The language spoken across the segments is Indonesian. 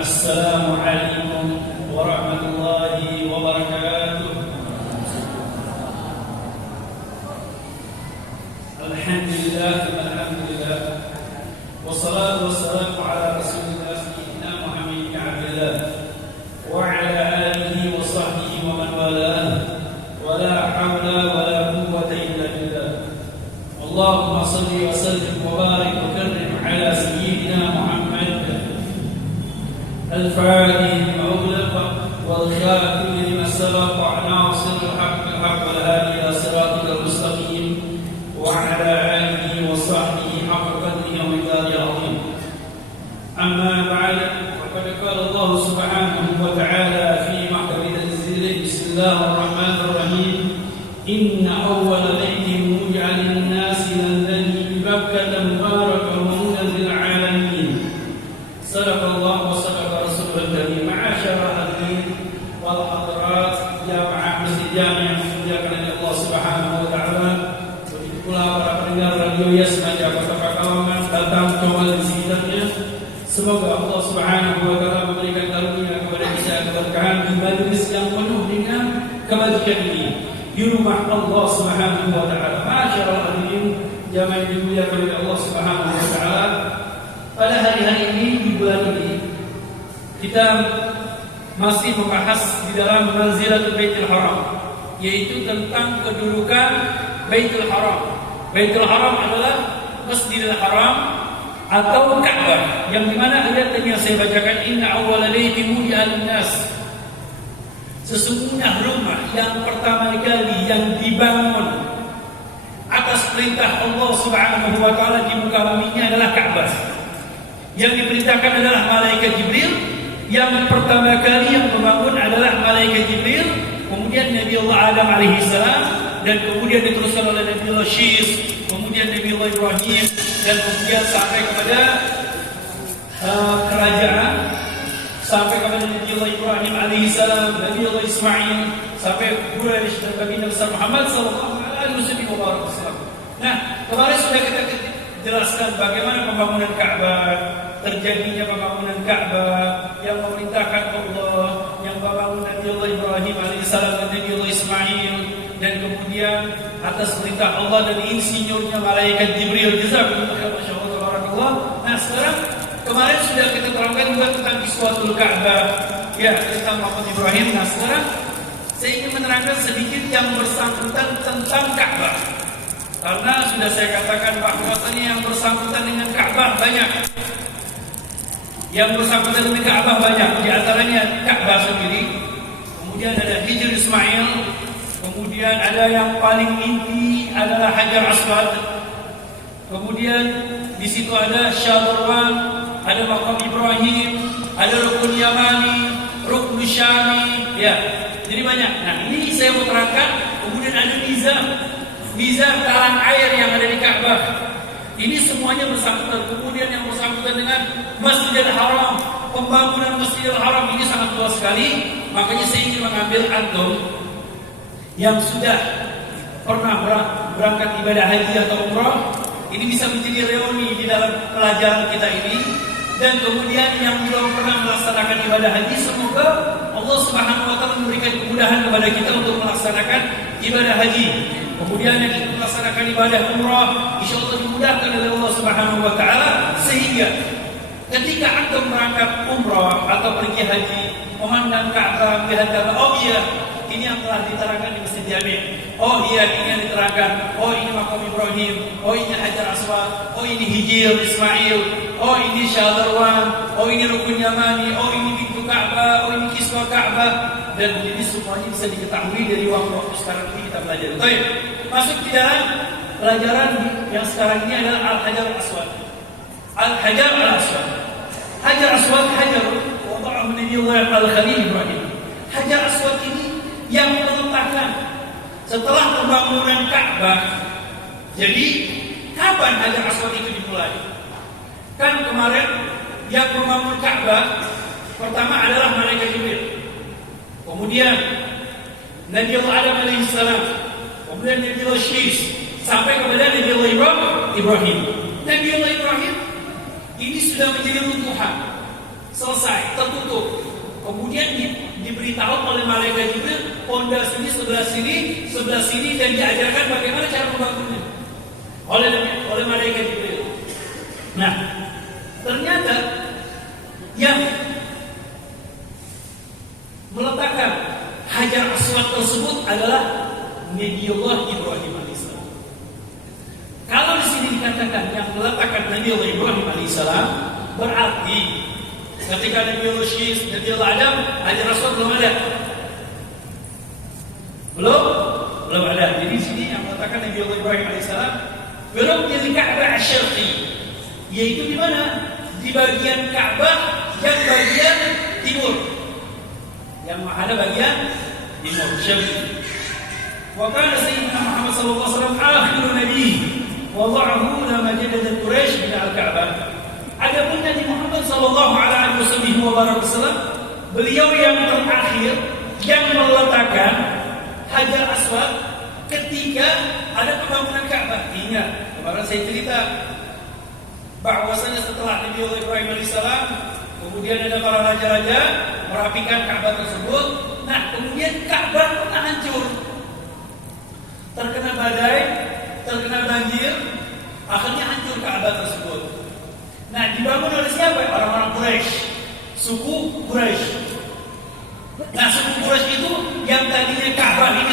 السلام عليكم ورحمة الله وبركاته. الحمد لله والصلاة والسلام على رسول الله سيدنا محمد بن عبد الله وعلى آله وصحبه ومن والاه ولا حول ولا قوة إلا بالله. اللهم صل وسلم وبارك وكرم على سيدنا محمد الفاتح لما أغلق والخاتم لما سبق ناصر الحق بالحق والهادي إلى صراطك المستقيم وعلى آله وصحبه حق قدره ومقداره العظيم. أما بعد، فقد قال الله سبحانه وتعالى في محكم تنزيله: بسم الله الرحمن الرحيم. إن أول بيت وضع للناس الذي ببكة مباركا وهدى للعالمين. صدق الله وصدق رسوله الكريم. معاشر الحاضرين والحاضرات jamaah masjid Jami yang dimuliakan oleh Allah Subhanahu wa taala. Begitu pula para pendengar radio ya sengaja kota kawangan datang kembali di sekitarnya. Semoga Allah Subhanahu wa taala memberikan karunia kepada kita keberkahan di majlis yang penuh dengan kebajikan ini di rumah Allah Subhanahu wa taala. Masyaallah hadirin jamaah yang dimuliakan oleh Allah Subhanahu wa taala. Pada hari-hari ini di bulan ini kita masih membahas di dalam Manzilatul Baitul Haram, yaitu tentang kedudukan Baitul Haram. Baitul Haram adalah Masjidil Haram atau Ka'bah, yang dimana ayat yang saya bacakan, inna awwala baitin wudi'a lin-nas, sesungguhnya rumah yang pertama kali yang dibangun atas perintah Allah Subhanahu wa taala di muka bumi ini adalah Ka'bah. Yang diperintahkan adalah malaikat Jibril. Yang pertama kali yang membangun adalah malaikat Jibril, kemudian Nabi Allah Adam alaihi salam, dan kemudian diteruskan oleh Nabi Allah Syis, kemudian Nabi Allah Ibrahim, dan kemudian sampai kepada kerajaan, sampai kepada Nabi Allah Ibrahim alaihi salam, Nabi Allah Ismail, sampai Quraisy dan baginda besar Muhammad sallallahu alaihi wasallam. Nah, kemarin sudah kita jelaskan bagaimana pembangunan Ka'bah, terjadinya pembangunan Ka'bah yang memerintahkan Allah, yang pembangunan Nabi Allah Ibrahim alaihissalam dan Nabi Allah Ismail, dan kemudian atas perintah Allah dan insinyurnya malaikat Jibril. Jazakumullah khairan, masyaallah tabarakallah. Nah, sekarang kemarin sudah kita terangkan juga tentang Kiswatul Ka'bah, ya, tentang Muhammad Ibrahim. Nah, sekarang saya ingin menerangkan sedikit yang bersangkutan tentang Ka'bah. Karena sudah saya katakan bahwasanya yang bersangkutan dengan Ka'bah banyak. Yang bersangkutan dengan Ka'bah banyak. Di antaranya Ka'bah sendiri, kemudian ada Hijr Ismail, kemudian ada yang paling inti adalah Hajar Aswad, kemudian di situ ada Syarwan, ada Maqam Ibrahim, ada Rukun Yamani, Rukun Syami, ya. Jadi banyak. Nah, ini saya mau terangkan. Kemudian ada Mizan talang air yang ada di Ka'bah. Ini semuanya bersangkutan. Kemudian yang bersangkutan dengan Masjidil Haram, pembangunan Masjidil Haram ini sangat luas sekali. Makanya saya ingin mengambil antum yang sudah pernah berangkat ibadah haji atau umrah. Ini bisa menjadi reuni di dalam pelajaran kita ini. Dan kemudian yang belum pernah melaksanakan ibadah haji, semoga Allah Subhanahu wa taala memberikan kemudahan kepada kita untuk melaksanakan ibadah haji. Kemudian yang ingin melaksanakan ibadah umrah, insyaallah dimudahkan oleh Allah Subhanahu wa taala, sehingga ketika antum berangkat umrah atau pergi haji, memandang Ka'bah, melihat Ka'bah, oh iya, ini yang telah diterangkan di Masjid Jami'. Oh iya, ini yang diterangkan. Oh, ini Maqam Ibrahim. Oh, ini Hajar Aswad. Oh, ini Hijr Ismail. Oh, ini Syadharwan. Oh, ini Rukun Yamani. Oh, ini pintu Ka'bah. Oh, ini kiswah Ka'bah. Dan ini semuanya bisa diketahui dari waktu-waktu sekarang ini kita belajar. Baik, masuk di dalam pelajaran yang sekarang ini adalah Al-Hajar Aswad. Al-Hajar Al-Aswad. Hajar Aswad, Hajar wada'ahu Nabiullah Al-Khalil Ibrahim. Hajar Aswad ini yang meletakkan setelah pembangunan Ka'bah. Jadi kapan Hajar Aswad itu dimulai? Kan kemarin yang membangun Ka'bah pertama adalah malaikat Jibril, kemudian Nabi Allah Adam alaihissalam, kemudian Nabi Allah Syis, sampai kepada Nabi Allah Ibrahim. Nabi Allah Ibrahim ini sudah menjadi runtuhan. selesai, tertutup. Kemudian diberitahu oleh malaikat Jibril, pondasi ini sebelah sini, dan diajarkan bagaimana cara membangunnya oleh malaikat Jibril. Nah, ternyata yang meletakkan Hajar Aswad tersebut adalah Nabiullah Ibrahim alaihissalam. Kalau di sini dikatakan yang meletakkan Nabiullah Ibrahim alaihissalam, berarti ketika Nabiullah Syis, Nabiullah Adam, Hajar Aswad belum ada. Belum ada. Jadi di sini yang meletakkan Nabiullah Ibrahim alaihissalam belum di Ka'bah Asy-Syarqi, yaitu di mana? Di bagian Ka'bah yang bagian timur. Yang ada bagian timur Syarqi. Wa kana sayyidina Muhammad sallallahu alaihi wasallam akhirun nabi wada'ahu lama jadat Quraisy min al-Ka'bah. Adapun Nabi Muhammad sallallahu alaihi wasallam beliau yang terakhir yang meletakkan Hajar Aswad ketika ada pembangunan Ka'bah. Ingat, kemarin saya cerita bahwasanya setelah Nabi Ibrahim alaihissalam, kemudian ada para raja-raja merapikan Ka'bah tersebut. Nah, kemudian Ka'bah pernah hancur, terkena badai, terkena banjir, akhirnya hancur Ka'bah tersebut. Nah, dibangun oleh siapa? Orang-orang Quraisy, suku Quraisy. Nah, suku Quraisy itu yang tadinya Ka'bah ini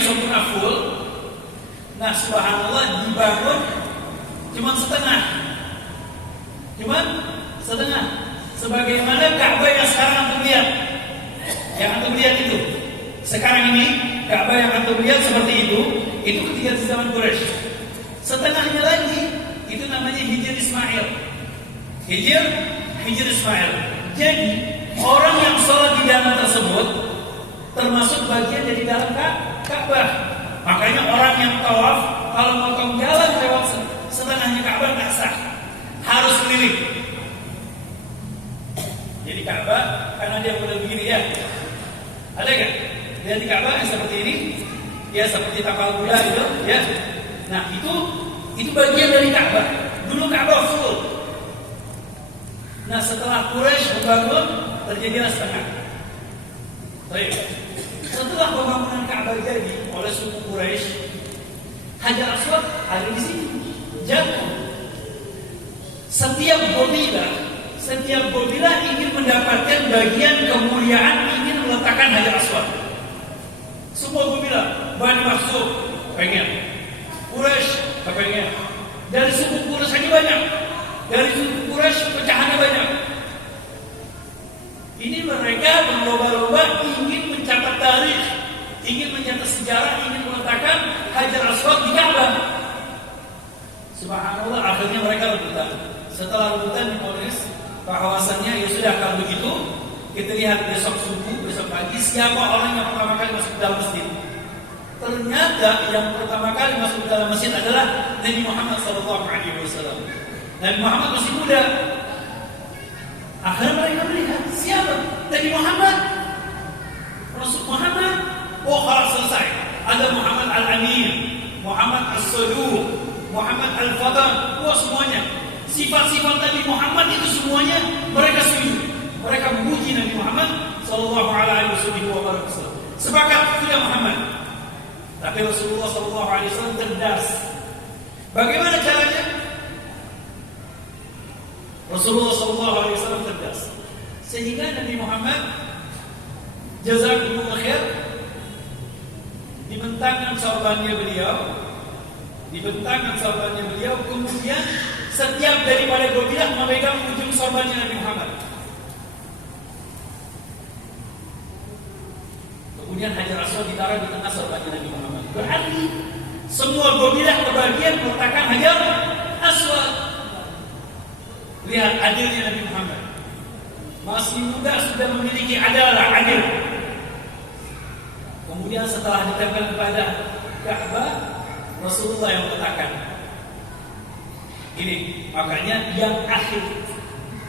sempurna, full. Nah, subhanallah, dibangun cuma setengah. Sebagaimana Ka'bah yang sekarang antum lihat. Yang antum lihat itu. Sekarang ini Ka'bah yang antum lihat seperti itu ketika di zaman Quraisy. Setengahnya lagi itu namanya Hijr Ismail. Hijr Ismail. Jadi orang yang sholat di dalam tersebut termasuk bagian dari dalam Ka'bah. Makanya orang yang tawaf kalau mau jalan lewat setengahnya Ka'bah nggak sah, harus keliling. Jadi Ka'bah karena dia boleh begini ya. Ada kan? Lihat di Ka'bah yang seperti ini, ya seperti tapal kuda gitu, ya. Nah itu bagian dari Ka'bah. Dulu Ka'bah full. Nah setelah Quraisy membangun, terjadilah setengah. Baik. Setelah pembangunan Ka'bah jadi oleh suku Quraisy, Hajar Aswad ada di sini, jatuh. Setiap kabilah ingin mendapatkan bagian kemuliaan, ingin meletakkan Hajar Aswad. Semua kabilah, Bani Makhzum pengen, Quraisy pengen. Dari suku Quraisy saja banyak. Dari suku Quraisy pecahannya banyak. Ini mereka berlomba-lomba ingin mencatat tarikh, ingin mencatat sejarah, ingin meletakkan Hajar Aswad di Ka'bah. Subhanallah, akhirnya mereka rebutan. Setelah rebutan ditulis bahwasannya ya sudah, kalau begitu kita lihat besok subuh, besok pagi siapa orang yang pertama kali masuk ke dalam masjid. Ternyata yang pertama kali masuk ke dalam masjid adalah Nabi Muhammad SAW. Nabi Muhammad masih muda. Akhirnya mereka melihat siapa? Nabi Muhammad, Rasul Muhammad. Oh, kalau selesai. Ada Muhammad Al-Amin, Muhammad As-Saduq, Muhammad Al-Fadhan. Oh, semuanya. Sifat-sifat Nabi Muhammad itu semuanya mereka setuju. Mereka memuji Nabi Muhammad sallallahu alaihi wasallam. Sepakat sudah Muhammad. Tapi Rasulullah sallallahu alaihi wasallam cerdas. Bagaimana caranya? Rasulullah sallallahu alaihi wasallam cerdas. Sehingga Nabi Muhammad jazakumullah khair dibentangkan sorbannya beliau, kemudian setiap daripada kabilah memegang ujung sorbannya Nabi Muhammad. Kemudian Hajar Aswad ditaruh di tengah sorbannya Nabi Muhammad. Berarti semua kabilah kebagian meletakkan Hajar Aswad. Lihat adilnya Nabi Muhammad. Masih muda sudah memiliki adil. Kemudian setelah ditempel kepada Ka'bah, Rasulullah yang meletakkan. Ini makanya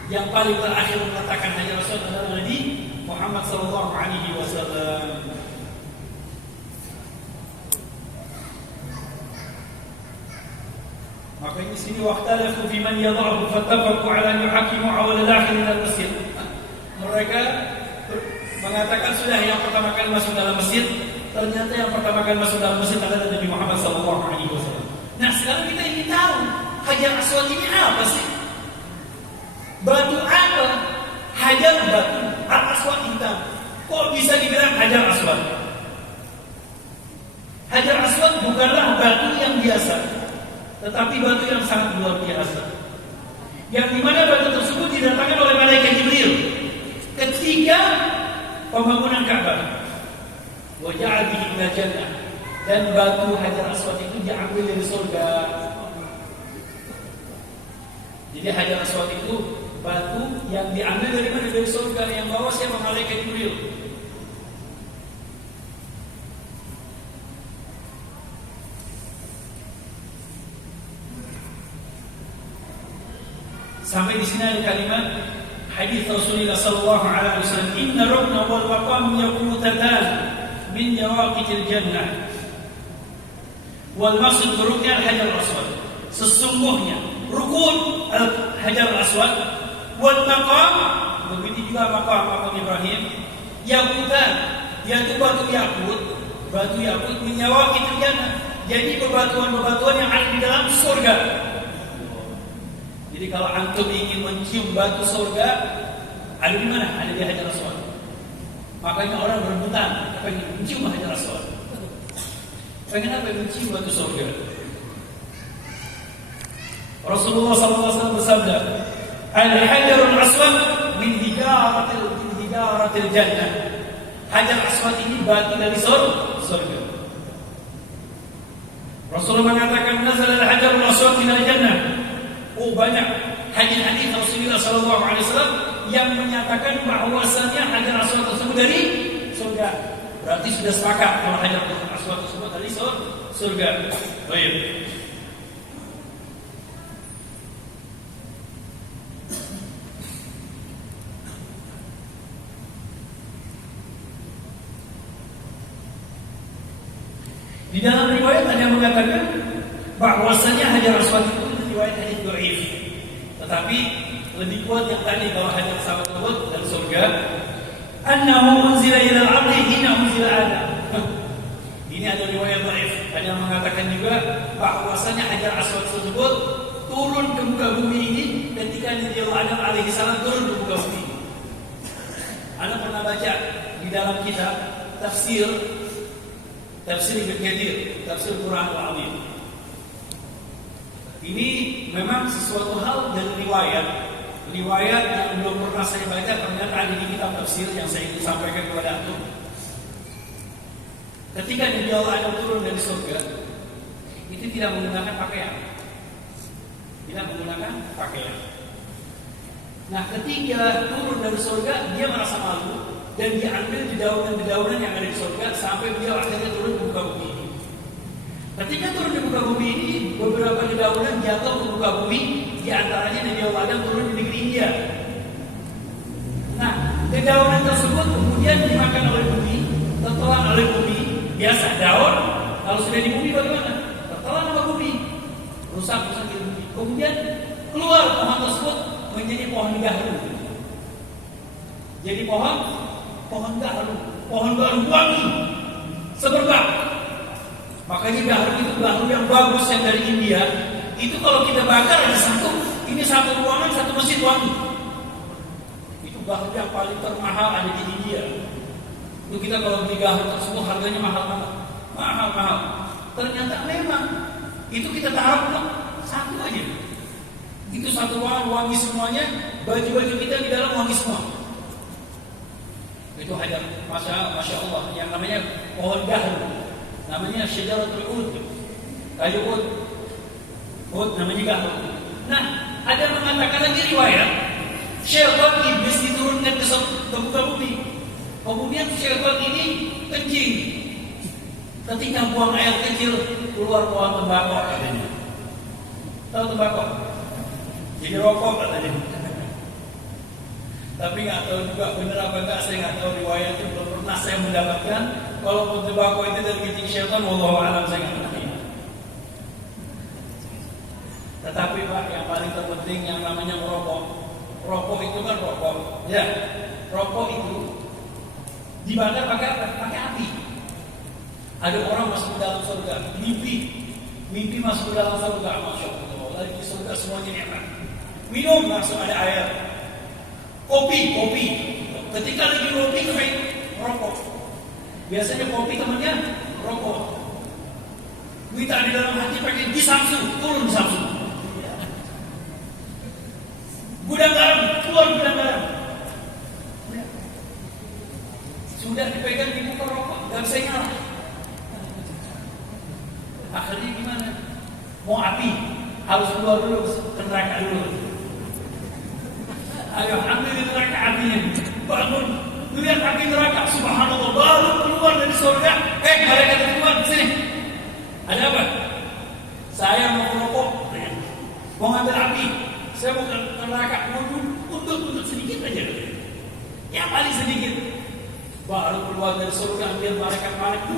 yang paling terakhir meletakkan Hajar Aswad adalah Nabi Muhammad sallallahu alaihi wasallam. Makanya di sini waqtalafu fi man yad'u fattafaqu ala an yuhakimu awal al-akhir ila masjid. Mereka mengatakan sudah yang pertama kali masuk dalam masjid, ternyata yang pertama kali masuk dalam masjid adalah Nabi Muhammad SAW. Nah sekarang kita ingin tahu Hajar Aswad ini apa sih? Batu apa? Hajar batu, Aswad hitam. Kok bisa dibilang Hajar Aswad? Hajar Aswad bukanlah batu yang biasa, tetapi batu yang sangat luar biasa. Yang dimana batu tersebut didatangkan oleh malaikat Jibril ketika pembangunan Ka'bah. Wa ja'a bihi minal jannah, dan batu Hajar Aswad itu diambil dari surga. Jadi Hajar Aswad itu batu yang diambil dari mana? Dari surga. Yang bawa siapa? Malaikat Jibril. Sampai di sini ada kalimat hadis Rasulullah sallallahu alaihi wasallam, "Inna rukna wal maqam yaqutatan min yawaqitil jannah." Wal maksud ruknya Hajar Aswad. Sesungguhnya rukun Hajar Aswad wal maqam, begitu juga maqam Ibrahim, yaqutan, yaitu batu yakut min yawaqitil jannah. Jadi bebatuan-bebatuan yang ada di dalam surga. Jadi kalau antum ingin mencium batu surga, ada di mana? Ada di Hajar Aswad. Makanya orang berebutan pengen mencium Hajar Aswad. Pengen apa? Mencium batu surga. Rasulullah SAW bersabda, "Al-Hajarul Aswad min hijaratil jannah." Hajar Aswad ini batu dari surga. Rasulullah mengatakan, "Nazal al-Hajarul Aswad min al-jannah." Oh, banyak hadis-hadis Rasulullah SAW yang menyatakan bahwasanya Hajar Aswad tersebut dari surga. Berarti sudah sepakat kalau Hajar Aswad tersebut dari surga. Baik. Di dalam riwayat ada yang mengatakan bahwasanya Hajar Aswad itu riwayat hadis dhaif. Tetapi lebih kuat yang tadi kalau Hajar Aswad tersebut dari surga. Annahu unzila ila al-'abdi hina unzila Adam. Ini ada riwayat dhaif. Ada yang mengatakan juga bahwasanya Hajar Aswad tersebut turun ke muka bumi ini ketika Nabi Adam alaihi salam turun ke muka bumi. Anda pernah baca di dalam kitab tafsir Ibn Katsir, tafsir Quran Al-Azim. Ini memang sesuatu hal dari riwayat yang belum pernah saya baca, ternyata ada di kitab tafsir yang saya ingin sampaikan kepada antum. Ketika Nabi Allah Adam turun dari surga, itu tidak menggunakan pakaian. Nah, ketika turun dari surga, dia merasa malu dan diambil di dedaunan yang ada di surga sampai beliau akhirnya turun ke muka bumi ini. Ketika turun di muka bumi ini, beberapa dedaunan jatuh ke muka bumi, di antaranya Nabi Allah Adam turun di negeri India. Nah, dedaunan tersebut kemudian dimakan oleh bumi, tertelan oleh bumi. Biasa daun kalau sudah di bumi bagaimana? Tertelan sama bumi, rusak di bumi. Kemudian keluar pohon tersebut menjadi pohon gaharu. Jadi pohon gaharu, pohon baru wangi, semerbak. Makanya gaharu itu gaharu yang bagus yang dari India. Itu kalau kita bakar ada satu ruangan, satu masjid wangi. Itu gaharu yang paling termahal ada di India. Itu kita kalau beli gaharu tersebut harganya mahal. Ternyata memang itu kita taruh satu aja. Itu satu ruangan wangi semuanya, baju-baju kita di dalam wangi semua. Itu Hajar, masya Allah, yang namanya pohon gaharu, namanya syajaratul ud, kayu ud namanya gaharu. Nah, ada mengatakan lagi riwayat, syaitan iblis diturunkan ke muka bumi. Kemudian syaitan ini kencing. Ketika buang air kecil, keluar pohon tembakau katanya. Tahu tembakau? Jadi rokok katanya. Tapi nggak tahu juga benar apa enggak, saya nggak tahu riwayatnya, belum pernah saya mendapatkan. Kalau tembakau itu dari kencing syaitan, wallahu a'lam, saya nggak ngerti. penting yang namanya merokok. Rokok itu kan rokok, ya. Rokok itu dibakar pakai apa? Pakai api. Ada orang masuk ke dalam surga, mimpi masuk ke dalam surga, masya Allah. Lagi di surga semuanya nikmat. Minum langsung ada air. Kopi. Ketika lagi kopi, rokok. Biasanya kopi temannya rokok. Kita di dalam hati pakai di Samsung, turun di Samsung. Gudang garam, keluar gudang garam. Sudah dipegang di muka rokok, gak bisa nyala. Akhirnya gimana? Mau api, harus keluar dulu ke neraka dulu. Ayo ambil di neraka apinya, bangun, lihat api neraka, subhanallah, baru keluar dari surga. Mereka keluar di sini. Ada apa? Saya mau merokok, mau ngambil api. Saya mau ke neraka, mau untuk sedikit aja. Yang paling sedikit. Baru keluar dari surga, ambil malaikat-malaikat.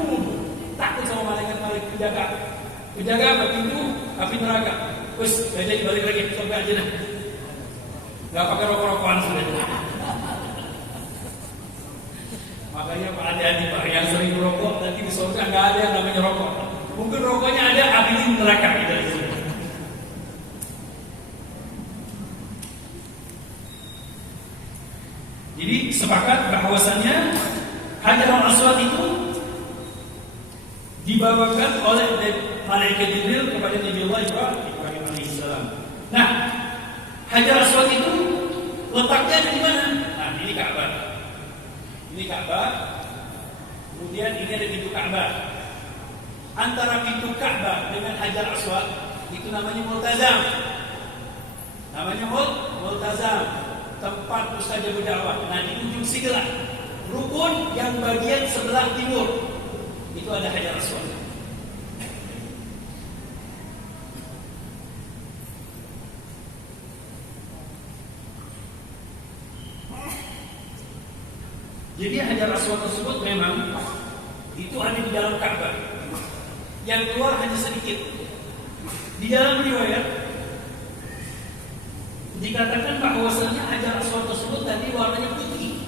Takut sama malaikat-malaikat penjaga apa? Pintu api neraka. Wes, jadi balik lagi surga aja dah. Gak pakai rokok-rokokan sudah. Makanya Pak hati-hati Pak, yang sering merokok nanti di surga nggak ada yang namanya rokok. Mungkin rokoknya ada, api di neraka kita di sini. Jadi sepakat bahwasannya Hajarul Aswad itu dibawakan oleh malaikat Jibril kepada Nabi Allah Ibrahim alaihissalam. Nah, Hajar Aswad itu letaknya di mana? Nah, ini Ka'bah. Ini Ka'bah. Kemudian ini ada pintu Ka'bah. Antara pintu Ka'bah dengan Hajar Aswad itu namanya Multazam. Namanya Multazam, tempat mustajab dakwah. Nah, di ujung sebelah rukun yang bagian sebelah timur itu ada Hajar Aswad. Jadi Hajar Aswad tersebut memang itu ada di dalam Ka'bah. Yang keluar hanya sedikit. Di dalam riwayat dikatakan bahwasanya Hajar Aswad tersebut tadi warnanya putih.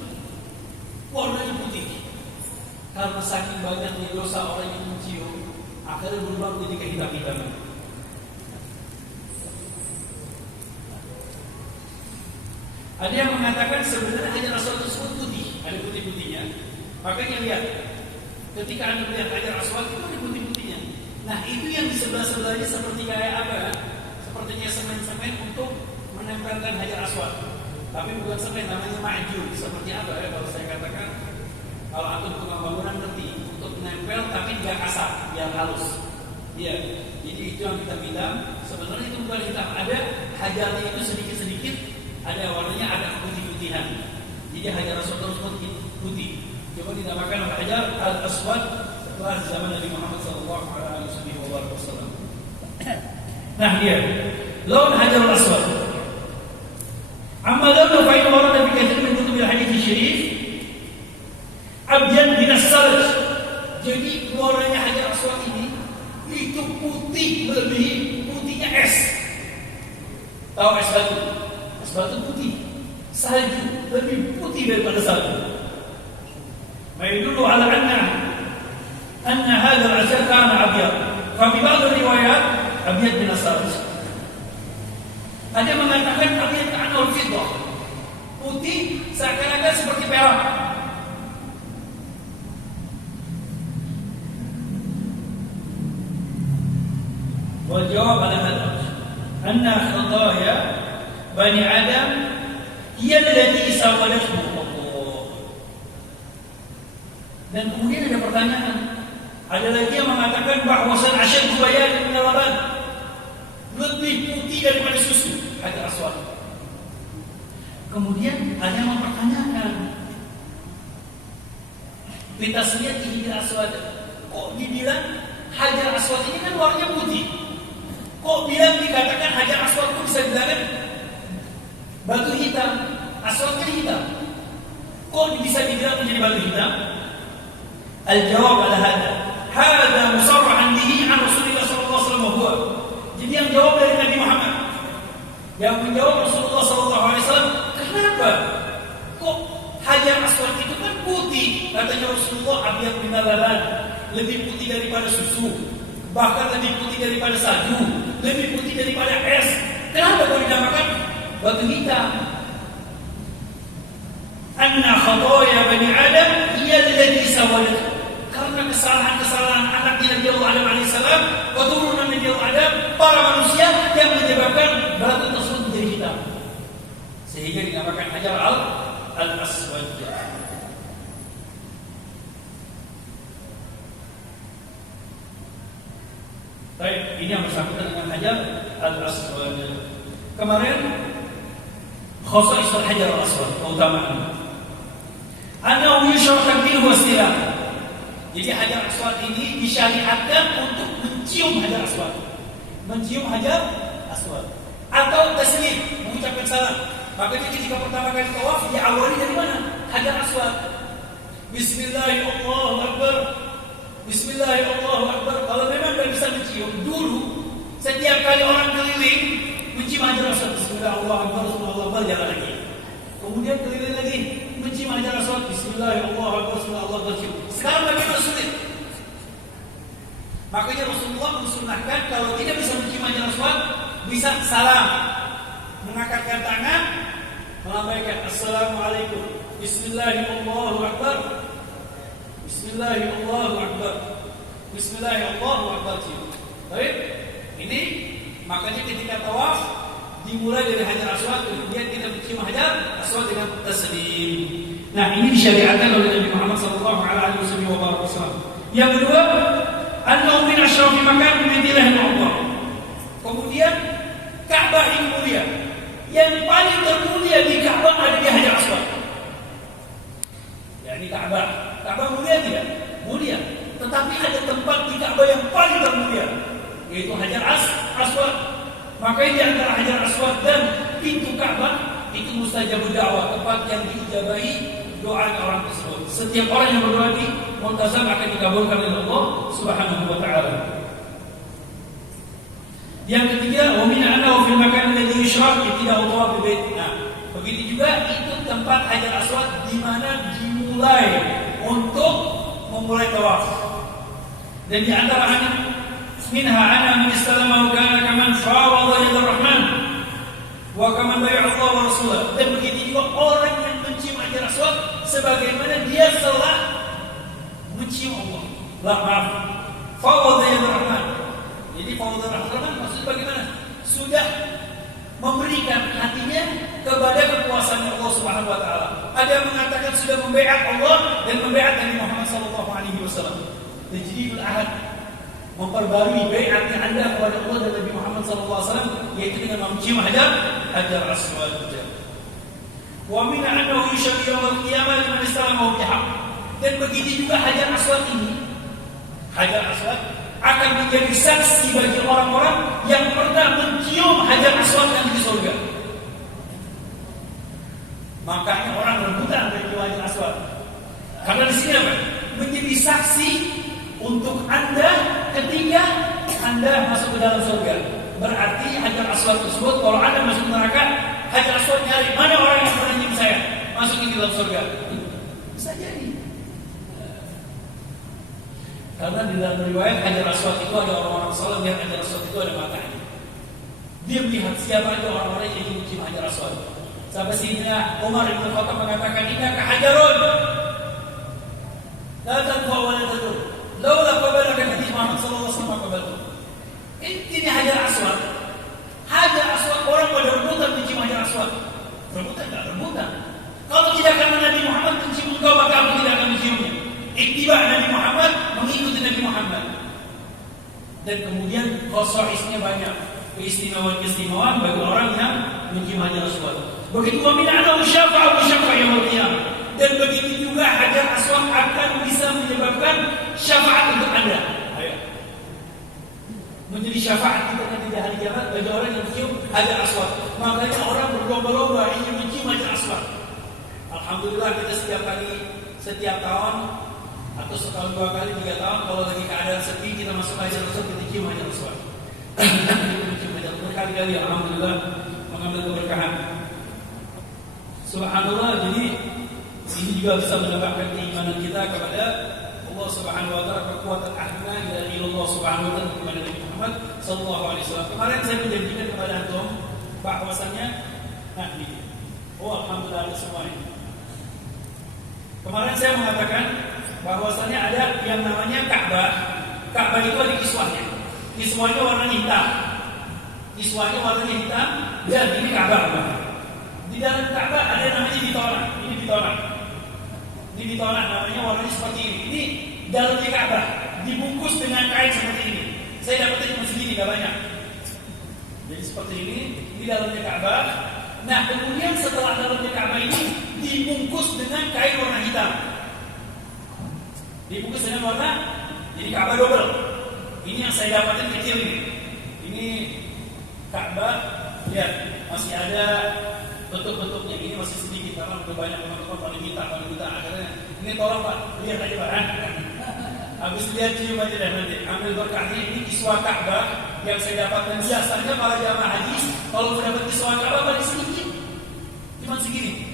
Warnanya putih. Karena saking banyaknya dosa orang yang mencium, akhirnya berubah menjadi kehitam-hitaman. Ada yang mengatakan sebenarnya Hajar Aswad tersebut putih, ada putih-putihnya. Makanya lihat, ketika Anda melihat Hajar Aswad itu ada putih-putihnya. Nah, itu yang di sebelah-sebelahnya seperti kayak apa? Sepertinya semen-semen untuk menempelkan Hajar Aswad. Tapi bukan semen, namanya ma'jun. Seperti apa ya kalau saya katakan? Kalau antum tukang bangunan ngerti, untuk menempel tapi tidak kasar, biar halus. Iya. Jadi itu yang hitam-hitam. Sebenarnya itu bukan hitam, ada hajarnya itu sedikit-sedikit, ada warnanya agak putih-putihan. Jadi Hajar Aswad tersebut putih. Coba dinamakan Hajar Al-Aswad setelah zaman Nabi Muhammad SAW. Nah dia, laun Hajar Al-Aswad. Amma launu fa'in warada bi kathir min kutubil hadits syarif abyan min as-salaj. Jadi warnanya Hajar Aswad ini itu putih, lebih putihnya es. Tahu es batu? Es batu putih. Salju lebih putih daripada salju. Maidulu ala anna hadha al-asar kana abyad. Fa fi ba'd riwayat abyad min as-salj. Ada mengatakan abyad kana al-fiddah. Putih seakan-akan seperti perak. Wal-jawab ala hadha anna khataaya bani Adam hiya allati sawalathu Allah. Dan kemudian ada pertanyaan. Ada lagi yang mengatakan bahwasan asyaddu bayan min al-laban, lebih putih daripada susu, Hajar Aswad. Kemudian ada yang mempertanyakan, kita lihat di Hajar Aswad, kok dibilang Hajar Aswad ini kan warnanya putih? Kok bilang dikatakan Hajar Aswad itu bisa dibilang batu hitam, aswadnya hitam? Kok bisa dibilang menjadi batu hitam? Al-jawab ala hadha musarrahan bihi an Rasulullah sallallahu alaihi wasallam. Jadi yang jawab dari Nabi Muhammad Yang menjawab Rasulullah SAW, kenapa? Kok Hajar Aswad itu kan putih? Katanya Rasulullah, abyad minal laban, lebih putih daripada susu, bahkan lebih putih daripada salju, lebih putih daripada es. Kenapa kau dinamakan batu hitam? Anna khatoya bani Adam hiya allati sawadat. Karena kesalahan-kesalahan anaknya Nabi Allah Adam alaihissalam, keturunan Nabi Allah Adam, para manusia yang menyebabkan batu tersebut menjadi hitam, sehingga dinamakan Hajar al-Aswad. Baik, ini yang bersangkutan dengan Hajar al-Aswad. Kemarin khasa'is Hajar al-Aswad, keutamaan. Ana yushraku minhu istilah. Jadi Hajar Aswad ini disyariatkan untuk mencium Hajar Aswad, mencium Hajar Aswad, atau taslim, mengucapkan salam. Makanya ketika pertama kali tawaf diawali dari mana? Hajar Aswad. Bismillahirrahmanirrahim. Bismillahirrahmanirrahim. Kalau memang tidak bisa mencium, dulu setiap kali orang keliling mencium Hajar Aswad, Bismillahirrahmanirrahim, jalan lagi. Kemudian keliling lagi mencium Hajar Aswad, Bismillahirrahmanirrahim. Sekarang bagaimana sulit? Makanya Rasulullah mensunnahkan kalau tidak bisa mencium Hajar Aswad, bisa salam, mengangkatkan tangan, melambaikan Assalamualaikum, Bismillahirrahmanirrahim, Bismillahirrahmanirrahim, Bismillahirrahmanirrahim. Baik, ini makanya ketika tawaf dimulai dari Hajar Aswad, kemudian kita mencium Hajar Aswad dengan taslim. Nah, ini disyariatkan oleh Nabi Muhammad SAW. Yang kedua, annahu min asyrafi makan min Allah. Kemudian Ka'bah yang mulia, yang paling termulia di Ka'bah ada di Hajar Aswad. Ya, ini Ka'bah mulia tidak? Mulia. Tetapi ada tempat di Ka'bah yang paling termulia, yaitu Hajar Aswad. Makanya di antara Hajar Aswad dan pintu Ka'bah itu mustajabud da'wah, tempat yang diijabahi doa orang tersebut. Setiap orang yang berdoa di Muntazam akan dikabulkan oleh Allah Subhanahu wa taala. Yang ketiga, wa min annahu fil makan alladhi yushrak ibtida'u tawaf bil bait. Nah, begitu juga itu tempat Hajar Aswad di mana dimulai untuk memulai tawaf. Dan di antaranya minha ana man istalama kana kaman fawada ila rahman wa kaman bai'a Allah wa rasulah. Dan begitu juga orang yang mencium Hajar Aswad sebagaimana dia telah mencium Allah. Maaf, fawada ila rahman. Jadi fawada ila rahman maksudnya bagaimana? Sudah memberikan hatinya kepada kekuasaan Allah Subhanahu wa taala. Ada yang mengatakan sudah membaiat Allah dan membaiat Nabi Muhammad sallallahu alaihi wasallam. Tajdidul ahad, memperbarui baiatnya Anda kepada Allah dan Nabi Muhammad SAW, yaitu dengan mencium Hajar Aswad. Wa min annahu yushbihu yawmal qiyamah liman istalamahu bihaq. Dan begitu juga Hajar Aswad ini, Hajar Aswad akan menjadi saksi bagi orang-orang yang pernah mencium Hajar Aswad nanti di surga. Makanya orang rebutan mencium Hajar Aswad. Karena di sini apa? Menjadi saksi untuk Anda ketika Anda masuk ke dalam surga. Berarti Hajar Aswad tersebut, kalau Anda masuk neraka, Hajar Aswad nyari mana orang yang pernah nyium saya, masukin ke dalam surga. Bisa jadi. Karena di dalam riwayat Hajar Aswad itu ada orang-orang saleh yang Hajar Aswad itu ada matanya. Dia melihat siapa itu orang-orang yang ingin mencium Hajar Aswad. Sampai sehingga Umar bin Khattab mengatakan, "Innaka hajarun la tanfa wa la tadur. Laula qabalaka Nabi Muhammad sallallahu alaihi wasallam qabaltu." Ini Hajar Aswad. Hajar Aswad, orang pada rebutan mencium Hajar Aswad. Rebutan enggak rebutan. Kalau tidak karena Nabi Muhammad mencium engkau, maka aku tidak akan menciumnya. Ittiba Nabi Muhammad, mengikuti Nabi Muhammad. Dan kemudian khasa'isnya banyak, keistimewaan bagi orang yang mencium Hajar Aswad. Begitu wa min annahu syafa'u yaumil qiyamah. Dan begitu juga Hajar Aswad akan bisa menyebabkan syafaat untuk Anda. Ayo. Menjadi syafaat kita nanti di hari kiamat bagi orang yang mencium Hajar Aswad. Makanya orang berlomba-lomba ingin mencium Hajar Aswad. Alhamdulillah kita setiap tahun atau setahun 2 kali 3 tahun kalau lagi keadaan sepi kita masuk Hajar Aswad, kita cium Hajar Aswad. Kita mencium Hajar Aswad berkali-kali, alhamdulillah. mengambil keberkahan. Subhanallah, jadi ini juga bisa menambahkan keimanan kita kepada Allah Subhanahu wa taala, kekuatan akhirnya dari Allah Subhanahu wa taala kepada Nabi Muhammad sallallahu alaihi wasallam. Kemarin saya menjanjikan kepada antum bahwasanya ini. Oh, alhamdulillah ada semua ini. Kemarin saya mengatakan bahwasanya ada yang namanya Ka'bah. Ka'bah itu ada kiswahnya. Kiswahnya warna hitam. Kiswahnya warna hitam dan ini Ka'bah. Di dalam Ka'bah ada namanya bitolah. Ini bitolah. Ini bitolah namanya warnanya seperti ini. Ini dalamnya Ka'bah dibungkus dengan kain seperti ini. Saya dapatnya cuma segini, gak banyak. Jadi seperti ini di dalamnya Ka'bah. Nah, kemudian setelah dalamnya Ka'bah ini dibungkus dengan kain warna hitam. Dibungkus dengan warna, jadi Ka'bah double. Ini yang saya dapatkan kecil ini. Ini Ka'bah, lihat masih ada bentuk-bentuknya. Ini masih sedikit karena udah banyak teman-teman paling minta. Akhirnya ini tolong Pak, lihat aja Pak. Habis lihat cium aja deh nanti. Ambil berkahnya. Ini kiswah Ka'bah yang saya dapatkan. Biasanya para jamaah haji kalau mendapat kiswah Ka'bah paling sedikit, cuma segini.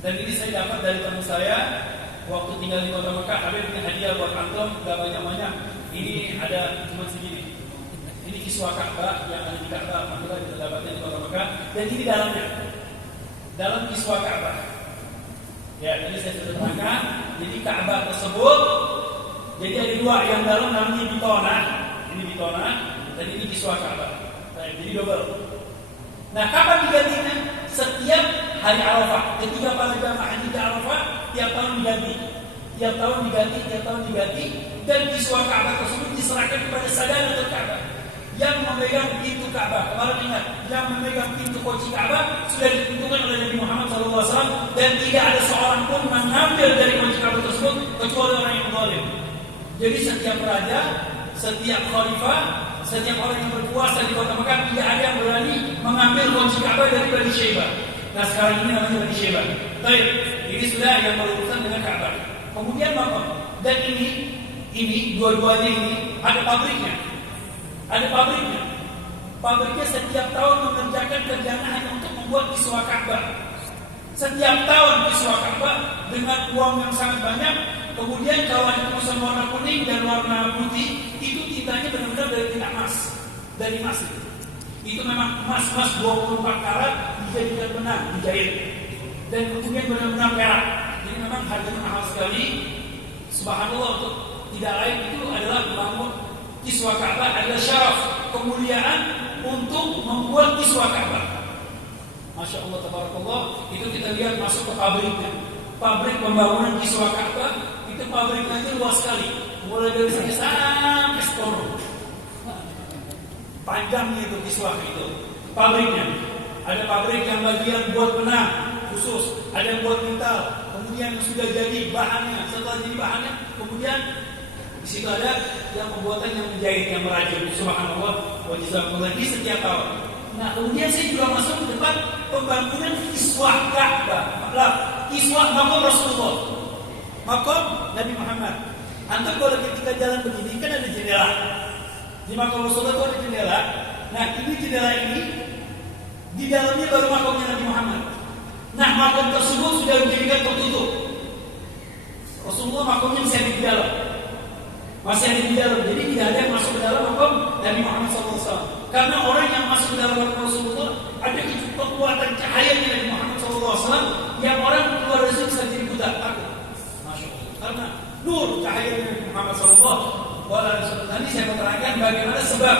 Dan ini saya dapat dari teman saya waktu tinggal di Kota Mekah. Ada punya hadiah buat antum, gak banyak-banyak. Ini ada cuma segini. Ini kiswah Ka'bah yang ada di Ka'bah. Alhamdulillah kita dapatnya di Kota Mekah. Dan ini dalamnya, dalam kiswah Ka'bah. Ya, tadi saya sudah terangkan. Jadi Ka'bah tersebut, jadi ada dua, yang dalam namanya Bitonah. Ini Bitonah, dan ini kiswah Ka'bah. Jadi double. Nah, kapan digantinya? Setiap hari Arafah. Ketika para jamaah haji di Arafah, tiap tahun diganti. Tiap tahun diganti. Dan kiswah Ka'bah tersebut diserahkan kepada Sadanatul Ka'bah yang memegang pintu Ka'bah. Kemarin ingat, yang memegang pintu kunci Ka'bah sudah ditentukan oleh Nabi Muhammad SAW, dan tidak ada seorang pun mengambil dari kunci Ka'bah tersebut kecuali orang yang zalim. Jadi setiap raja, setiap khalifah, setiap orang yang berkuasa di Kota Mekah tidak ada yang berani mengambil kunci Ka'bah dari Bani Syaibah. Nah, sekarang ini namanya Bani Syaibah. Baik, ini sudah yang berurusan dengan Ka'bah. Kemudian makam. Dan ini dua-duanya ini ada pabriknya. Pabriknya setiap tahun mengerjakan kerjaan hanya untuk membuat kiswah Ka'bah. Setiap tahun kiswah Ka'bah dengan uang yang sangat banyak. Kemudian kalau ada tulisan warna kuning dan warna putih, itu tintanya benar-benar dari tinta emas. Dari emas itu memang emas 24 karat dijadikan benang, dijahit. Dan kemudian benar-benar perak. Jadi memang harganya mahal sekali. Subhanallah, untuk tidak lain itu adalah membangun kiswah Ka'bah, adalah syaraf, kemuliaan untuk membuat kiswah Ka'bah. Masya Allah, tabarakallah. Itu kita lihat masuk ke pabriknya. Pabrik pembangunan kiswah Ka'bah itu pabriknya luas sekali. Mulai dari sini sampai sekolah. Panjangnya itu kiswah itu. Pabriknya. Ada pabrik yang bagian buat benang khusus, ada yang buat metal. Kemudian sudah jadi bahannya, setelah jadi bahannya, kemudian di situ ada yang pembuatan, yang menjahit, yang merajut. Subhanallah, wa jazakumullah di setiap tahun. Nah, kemudian saya juga masuk ke depan pembangunan kiswah Ka'bah. Kiswah makam Rasulullah, makam Nabi Muhammad. Antum kalau ketika jalan begini kan ada jendela. Di makam Rasulullah itu ada jendela. Nah, ini jendela ini di dalamnya baru makamnya Nabi Muhammad. Nah, makam tersebut sudah dijadikan tertutup. Rasulullah makamnya masih ada di dalam. Jadi tidak ada yang masuk ke dalam makam Nabi Muhammad SAW. Karena orang yang masuk ke dalam makam Rasulullah ada kekuatan cahayanya Nabi Muhammad SAW yang orang keluar dari situ bisa jadi buta. Masya Allah. Karena nur cahaya Nabi Muhammad SAW. Nanti saya menerangkan bagaimana sebab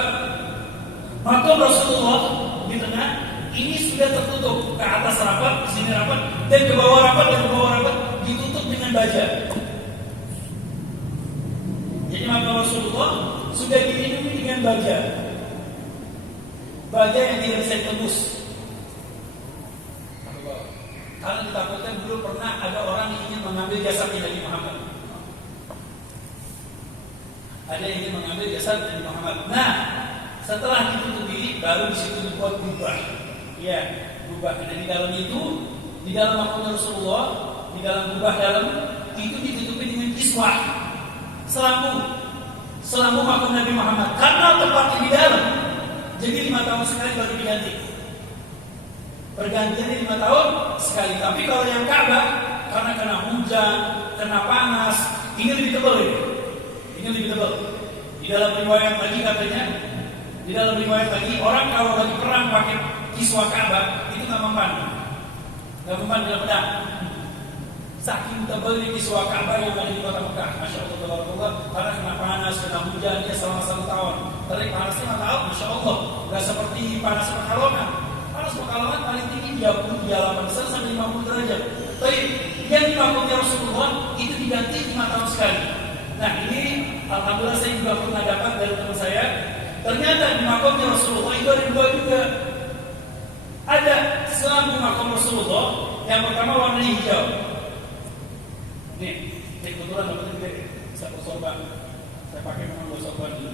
makam Rasulullah di tengah ini sudah tertutup, ke atas rapat, ke sini rapat, dan ke bawah rapat, ditutup dengan baja. Jadi makam Rasulullah sudah dilindungi dengan baja yang tidak bisa ditembus. Karena ditakutkan dulu pernah ada orang yang ingin mengambil jasadnya Nabi Muhammad. Ada yang ingin mengambil jasad Nabi Muhammad. Nah, setelah ditutupi, baru disitu dibuat kubah. Ya, kubah. Dan di dalam itu, di dalam makam Rasulullah, di dalam kubah dalam itu ditutupi dengan kiswah, selambu makam Nabi Muhammad. Karena tempatnya di dalam, jadi 5 tahun sekali baru diganti. Pergantiannya 5 tahun sekali. Tapi kalau yang Ka'bah karena kena hujan, kena panas, ini lebih tebal ini. Ini lebih tebal. Di dalam riwayat lagi katanya, di dalam riwayat lagi orang kalau lagi perang pakai kiswah Ka'bah itu nggak mempan dalam pedang. Saking tebalnya kiswah Ka'bah yang ada di kota Mekah, masya Allah, tabarakallah, karena kena panas, kena hujan dia selama 1 tahun. Tapi panasnya nggak tahu, masya Allah, nggak seperti panas Pekalongan. Panas Pekalongan paling tinggi 38 sampai 50 derajat. Tapi yang dimaksudnya Rasulullah itu diganti 5 tahun sekali. Nah ini alhamdulillah saya juga pernah dapat dari teman saya. Ternyata di makamnya Rasulullah itu ada 2 juga. Ada selambu makam Rasulullah yang pertama warna hijau. Nih, kebetulan dapat ini satu sorban. Saya pakai memang 2 sorban dulu.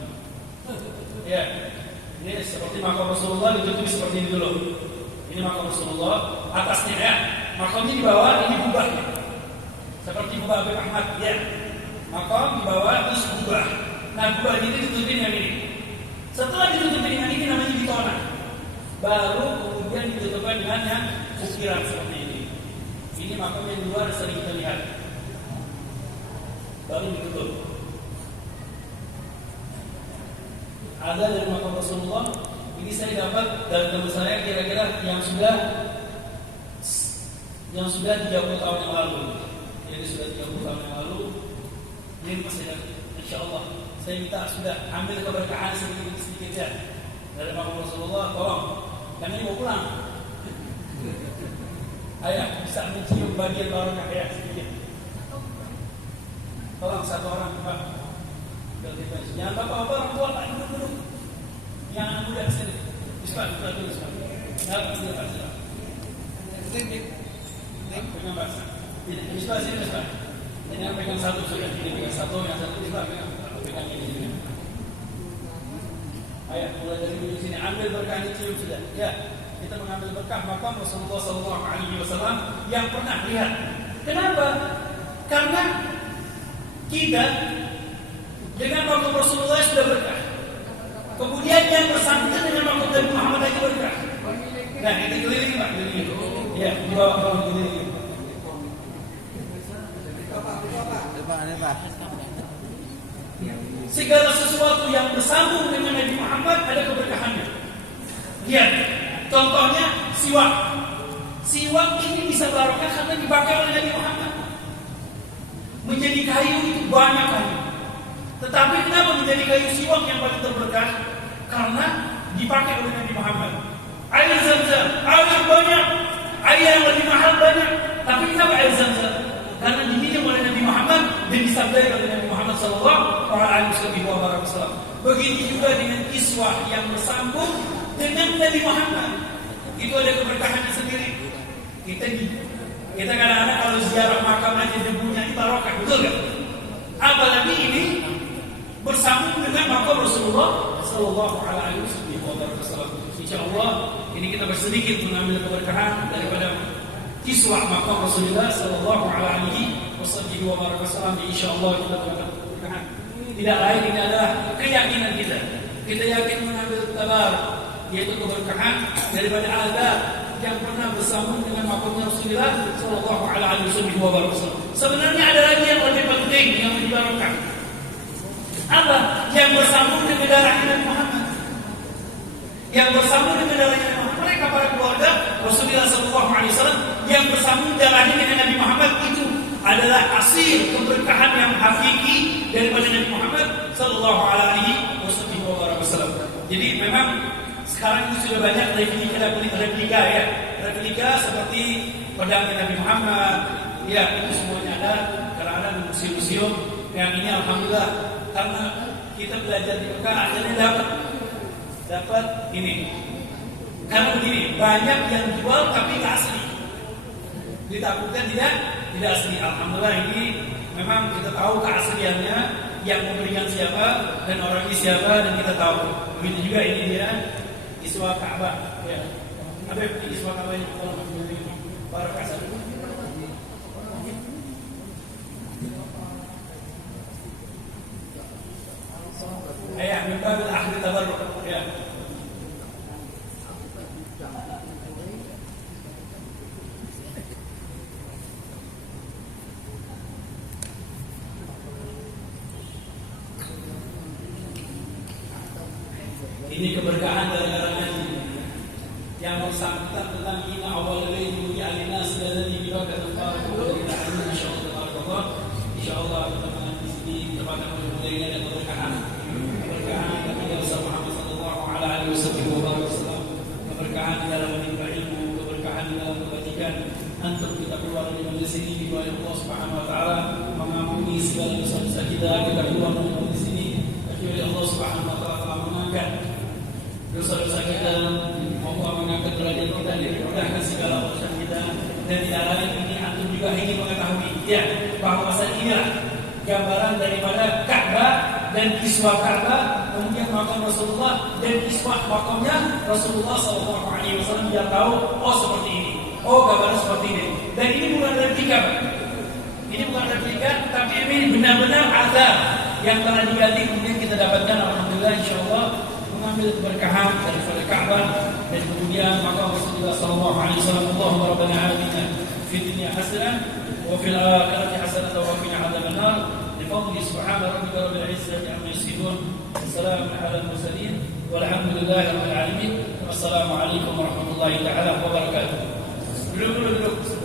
Ya, ini seperti makam Rasulullah ditutup seperti ini dulu. Ini makam Rasulullah, atasnya ya. Makamnya di bawah, ini bubahnya. Seperti bubah Habib Ahmad, ya. Makam di bawah terus bubah. Nah, bubah ini ditutupin yang ini. Setelah ditutupin dengan ini namanya ditona. Baru kemudian ditutupkan dengan yang ukiran seperti ini. Ini makam yang di luar sering kita lihat. Baru ditutup. Ada dari makam Rasulullah. Ini saya dapat dari teman saya kira-kira yang sudah 30 tahun yang lalu. Jadi sudah 30 tahun yang lalu. Ini masih ada. Insya Allah saya minta sudah ambil keberkahan sedikit ya dari makam Rasulullah. Tolong, karena ini mau pulang. Ayah bisa mencium bagian barokah ya sedikit. Tolong 1 orang Pak. Jangan bapak-bapak orang tua Pak, duduk. Yang anak muda sini. Bismillah, dulu Bismillah. Ya, Bismillah. Pegang bahasa. Ini Bismillah sini Bismillah. Ini yang pegang 1 sudah. Ini pegang 1, yang 1 Bismillah. Pegang ini. Ayah, mulai dari duduk sini. Ambil berkah ini cium sudah. Ya, kita mengambil berkah makam Rasulullah SAW yang pernah lihat. Kenapa? Karena kita dengan makam Rasulullah sudah berkah. Kemudian yang bersangkutan dengan makam Nabi Muhammad lagi berkah. Nah, itu keliling Pak, keliling. Ya, dibawa keliling. Segala sesuatu yang bersambung dengan Nabi Muhammad ada keberkahannya. Lihat, contohnya siwak. Siwak ini bisa barokah karena dipakai oleh Nabi Muhammad. Menjadi kayu itu banyak kayu. Tetapi kenapa menjadi kayu siwak yang paling terberkah? Karena dipakai oleh Nabi Muhammad. Air Zam-Zam, air banyak, air yang lebih mahal banyak. Tapi kenapa air Zam-Zam? Karena diminum oleh Nabi Muhammad dan disabdai oleh Nabi Muhammad SAW. Begitu juga dengan kiswah yang bersambung dengan Nabi Muhammad. Itu ada keberkahannya sendiri. Kita kadang-kadang kalau ziarah makam aja debunya ini barokah, betul gak? Apalagi ini bersambung dengan makam Rasulullah Sallallahu Alaihi Wasallam. Insya Allah ini kita bersedikit mengambil keberkahan daripada kiswah makam Rasulullah Sallallahu Alaihi Wasallam. Insya Allah kita dapat keberkahan. Tidak lain ini adalah keyakinan kita. Kita yakin mengambil kabar, yaitu keberkahan daripada adab yang pernah bersambung dengan makamnya Rasulullah Sallallahu Alaihi Wasallam. Sebenarnya ada lagi yang lebih penting yang lebih barokah. Apa? Yang bersambung dengan darah Nabi Muhammad. Yang bersambung dengan darah Nabi Muhammad. Mereka para keluarga Rasulullah Sallallahu Alaihi Wasallam yang bersambung darahnya dengan Nabi Muhammad itu adalah hasil keberkahan yang hakiki daripada Nabi Muhammad Sallallahu Alaihi Wasallam. Jadi memang sekarang itu sudah banyak replika ya, replika seperti pedangnya Nabi Muhammad. Ya, itu semuanya ada karena ada di museum-museum yang ini alhamdulillah karena kita belajar di Mekah akhirnya dapat ini. Karena begini, banyak yang jual tapi nggak asli. Ditakutkan tidak asli. Alhamdulillah ini memang kita tahu keasliannya, yang memberikan siapa dan orang ini siapa dan kita tahu. Begitu juga ini dia Iswa Ka'bah. Ya. Habib Iswa Ka'bah ini kalau membeli barakah. Ayah minta bil ahli tabarruk. Ya. inna awwala baiti wudi'a lin-nas alladhi bi Bakkah mubarakun insyaallah. Insyaallah kita di sini kita akan memulainya dengan keberkahan Nabi Muhammad sallallahu alaihi wasallam, keberkahan di dalam menimba ilmu, keberkahan di dalam kebaikan. Antum kita keluar dari majelis ini didoakan Allah Subhanahu wa taala mengampuni segala dosa-dosa kita. Kita keluar dari majelis ini kecuali Allah Subhanahu wa taala mengangkat dosa-dosa kita, Allah mengangkat derajat kita, dimudahkan segala urusan kita. Dan di dalam ini antum juga ingin mengetahui ya bahwa inilah gambaran daripada Ka'bah dan kiswah Ka'bah, kemudian makam Rasulullah dan kiswah makamnya Rasulullah sallallahu alaihi wasallam. Dia tahu oh seperti ini, oh gambaran seperti ini. Dan ini bukan replika, ini bukan replika, tapi ini benar-benar ada yang telah diganti. Kemudian kita dapatkan alhamdulillah insyaallah mengambil keberkahan daripada Ka'bah dan kemudian makam Rasulullah sallallahu alaihi wasallam. Allahumma rabbana atina fid dunya hasanah wa fil akhirati hasanah wa qina adzabannar. بفضل سبحان ربك رب العزة عما يصفون والسلام على المرسلين والحمد لله رب العالمين والسلام عليكم ورحمة الله تعالى وبركاته. Duduk.